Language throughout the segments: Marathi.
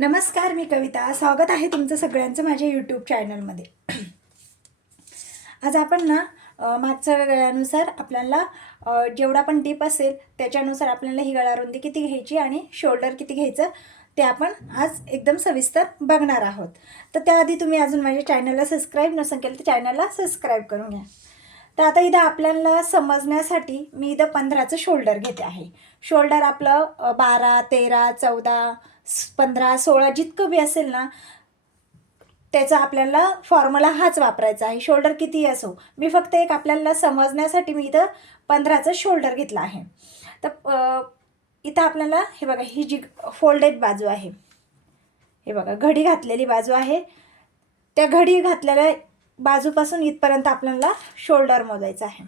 नमस्कार, मी कविता. स्वागत आहे तुमचं सगळ्यांचं माझ्या यूट्यूब चॅनलमध्ये. आज आपण ना मागच्या गळ्यानुसार आपल्याला जेवढा पण डीप असेल त्याच्यानुसार आपल्याला ही गळारुंदी किती घ्यायची आणि शोल्डर किती घ्यायचं ते आपण आज एकदम सविस्तर बघणार आहोत. तर त्याआधी तुम्ही अजून माझ्या चॅनलला सबस्क्राईब नसेल केलं तर चॅनलला सबस्क्राईब करून घ्या. तर आता इथं आपल्याला समजण्यासाठी मी इथं 15चं शोल्डर घेते आहे. शोल्डर आपलं 12, 13, 14, 15, 16 जितकं बी असेल ना त्याचा आपल्याला फॉर्म्युला हाच वापरायचा आहे. शोल्डर कितीही असो, मी फक्त एक आपल्याला समजण्यासाठी मी इथं 15चं शोल्डर घेतलं आहे. तर इथं आपल्याला हे बघा, ही जी फोल्डेड बाजू आहे, हे बघा घडी घातलेली बाजू आहे, त्या घडी घातलेल्या बाजूपासून इथपर्यंत आपल्याला शोल्डर मोजायचं आहे.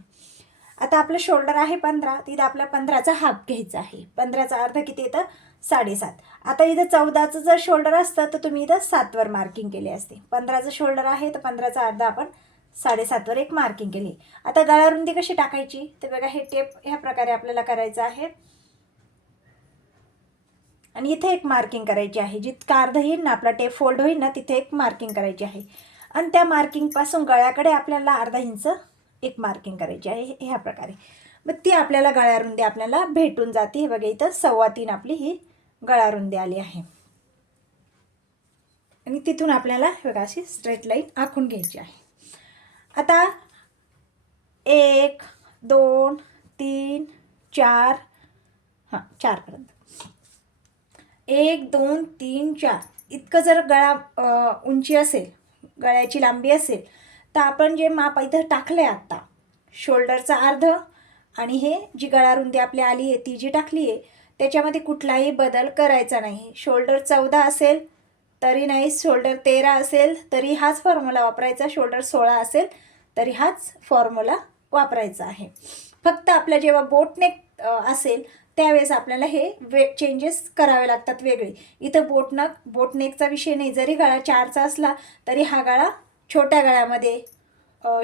आता आपलं शोल्डर आहे 15, तिथं आपल्या 15चा हाफ घ्यायचा आहे. 15चा अर्ध किती येतं? 7.5. आता इथं 14चं जर शोल्डर असतं तर तुम्ही इथं 7वर मार्किंग केली असते. 15चं शोल्डर आहे तर 15चा अर्ध आपण 7.5वर एक मार्किंग केली. आता गळारुंदी कशी टाकायची तर बघा, हे टेप ह्या प्रकारे आपल्याला करायचं आहे आणि इथे एक मार्किंग करायची आहे. जितका अर्ध येईल ना आपला टेप फोल्ड होईल ना तिथे एक मार्किंग करायची आहे आणि त्या मार्किंगपासून गळ्याकडे आपल्याला अर्धा इंच एक मार्किंग करायची आहे ह्या प्रकारे. मग ती आपल्याला गळारुंदी आपल्याला भेटून जाते. हे बघा, इथं 3.25 आपली ही गळारुंदी आली आहे आणि तिथून आपल्याला हे बघा अशी स्ट्रेट लाईन आखून घ्यायची आहे. आता 1, 2, 3, 4, 4 पर्यंत 1, 2, 3, 4 इतकं जर गळा उंची असेल, गळ्याची लांबी असेल तर आपण जे माप इथं टाकलं आहे आत्ता शोल्डरचा अर्ध आणि हे जी गळारुंदी आपली आली आहे ती जी टाकली आहे त्याच्यामध्ये कुठलाही बदल करायचा नाही. शोल्डर 14 असेल तरी नाही, शोल्डर 13 असेल तरी हाच फॉर्म्युला वापरायचा, शोल्डर 16 असेल तरी हाच फॉर्म्युला वापरायचा आहे. फक्त आपल्या जेव्हा बोटनेक असेल त्यावेळेस आपल्याला हे चेंजेस करावे लागतात वेगळे. इथं बोटनेकचा विषय नाही. जरी गळा 4चा असला तरी हा गळा छोट्या गळ्यामध्ये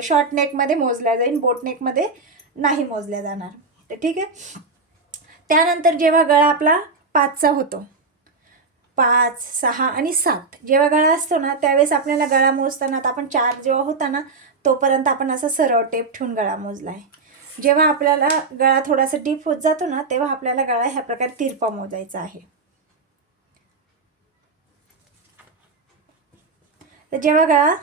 शॉर्ट नेकमध्ये मोजला जाईल, बोटनेकमध्ये नाही मोजल्या जाणार. तर ठीक आहे. त्यानंतर जेव्हा गळा आपला 5चा होतो, 5, 6 आणि 7 जेव्हा गळा असतो ना त्यावेळेस आपल्याला गळा मोजताना, आता आपण 4 जेव्हा होता ना तोपर्यंत आपण असा सरळ टेप ठेवून गळा मोजला आहे. जेव्हा आपल्याला गळा थोडासा डीप होत जातो ना तेव्हा आपल्याला गळा ह्या प्रकारे तिरपा मोजायचा आहे. तर जेव्हा गळा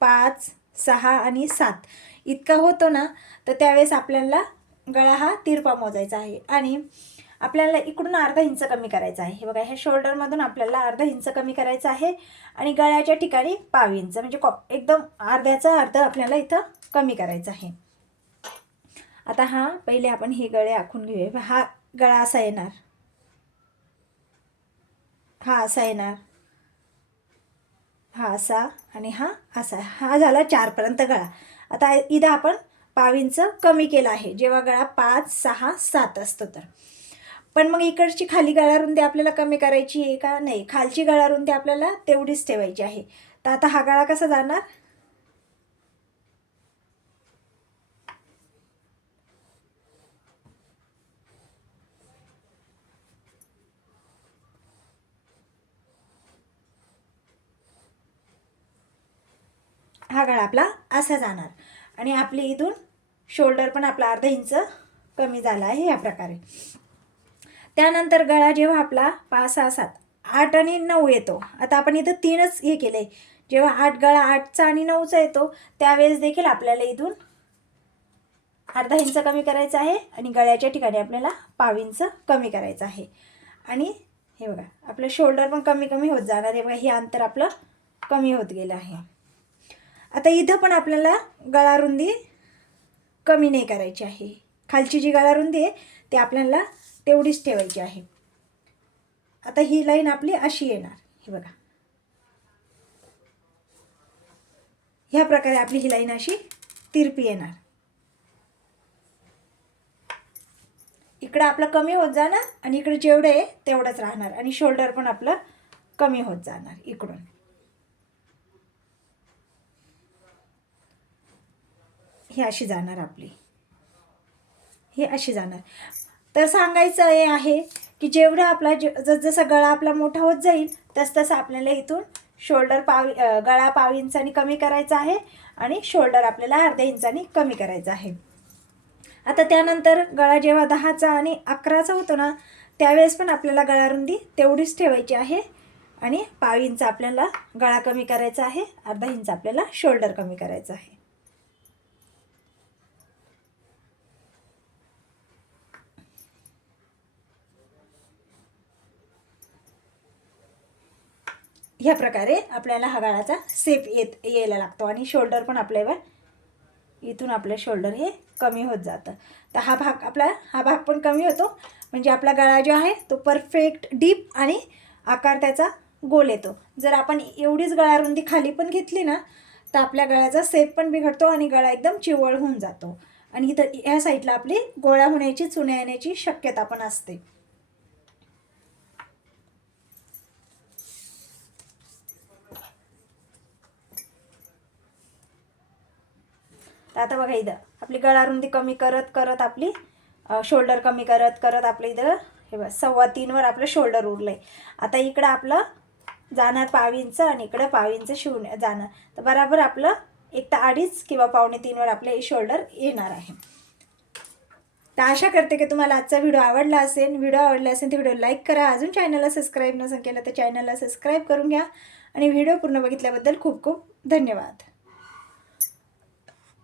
5, 6 आणि 7 इतका होतो ना तर त्यावेळेस आपल्याला गळा हा तिरपा मोजायचा आहे आणि आपल्याला इकडून अर्धा इंच कमी करायचा आहे. हे बघा, ह्या शोल्डरमधून आपल्याला अर्धा इंच कमी करायचं आहे आणि गळ्याच्या ठिकाणी 1/2 इंच म्हणजे एकदम अर्ध्याचा अर्ध आपल्याला इथं कमी करायचं आहे. आता पहिले आपण हे गळे आखून घेऊया. हा गळा असा येणार, हा असा येणार, हा असा आणि हा असा. हा झाला 4 पर्यंत गळा. आता इथं आपण 1/2 इंच कमी केला आहे जेव्हा गळा 5, 6, 7 असतो तर. पण मग इकडची खाली गळारुंदी आपल्याला कमी करायची आहे का? नाही, खालची गळारुंदी आपल्याला तेवढीच ठेवायची आहे. तर आता हा गळा कसा जाणार? हा गळा आपला असा जाणार आणि आपली इथून शोल्डर पण आपला अर्धा इंच कमी झाला आहे ह्या प्रकारे. त्यानंतर गळा जेव्हा आपला 5, 6, 7, 8 आणि 9 येतो, आता आपण इथं 3च हे केले. जेव्हा गळा 8चा आणि 9चा येतो त्यावेळेस देखील आपल्याला इथून अर्धा इंच कमी करायचा आहे आणि गळ्याच्या ठिकाणी आपल्याला 1/2 इंच कमी करायचं आहे. आणि हे बघा, आपलं शोल्डर पण कमी कमी होत जाणार आहे. बघा, हे अंतर आपलं कमी होत गेलं आहे. आता इथं पण आपल्याला गळारुंदी कमी नाही करायची आहे. खालची जी गळारुंदी आहे ती आपल्याला तेवढीच ठेवायची आहे. आता ही लाईन आपली अशी येणार, हे बघा, ह्या प्रकारे आपली ही लाईन अशी तिरपी येणार. इकडं आपलं कमी होत जाणार आणि इकडे जेवढं आहे तेवढंच राहणार आणि शोल्डर पण आपलं कमी होत जाणार. इकडून ही अशी जाणार आपली, ही अशी जाणार. तर सांगायचं हे आहे की जेवढा आपला जसं गळा आपला मोठा होत जाईल तसं आपल्याला इथून शोल्डर गळा पाव इंचानी कमी करायचा आहे आणि शोल्डर आपल्याला अर्ध्या इंचानी कमी करायचा आहे. आता त्यानंतर गळा जेव्हा 10चा आणि 11चा होतो ना त्यावेळेस पण आपल्याला गळा रुंदी तेवढीच ठेवायची आहे आणि पाव इंच आपल्याला गळा कमी करायचा आहे, अर्धा इंच आपल्याला शोल्डर कमी करायचं आहे. ह्या प्रकारे आपल्याला हा गळाचा शेप यायला लागतो आणि शोल्डर पण आपल्याला इथून आपलं शोल्डर हे कमी होत जातं. तर हा भाग पण कमी होतो म्हणजे आपला गळा जो आहे तो परफेक्ट डीप आणि आकार त्याचा गोल येतो. जर आपण एवढीच गळा रुंदी खाली पण घेतली ना तर आपल्या गळ्याचा शेप पण बिघडतो आणि गळा एकदम चिवळ होऊन जातो आणि इथं ह्या साईडला आपली गोळा होण्याची, चुण्या येण्याची शक्यता पण असते. तर आता बघा इथं आपली गळा रुंदी कमी करत करत आपली शोल्डर कमी करत करत आपलं इथं हे बघ 3.25 आपलं शोल्डर उरलं आहे. आता इकडं आपलं जाणार पाव इंच आणि इकडं पाव इंच शिवून जाणार. तर बराबर आपलं 1 तर 2.5 किंवा 2.25 आपलं हे शोल्डर येणार आहे. तर आशा करते की तुम्हाला आजचा व्हिडिओ आवडला असेल. व्हिडिओ आवडला असेल तर व्हिडिओ लाईक करा. अजून चॅनलला सबस्क्राईब नसेल केलं तर चॅनलला सबस्क्राईब करून घ्या आणि व्हिडिओ पूर्ण बघितल्याबद्दल खूप खूप धन्यवाद.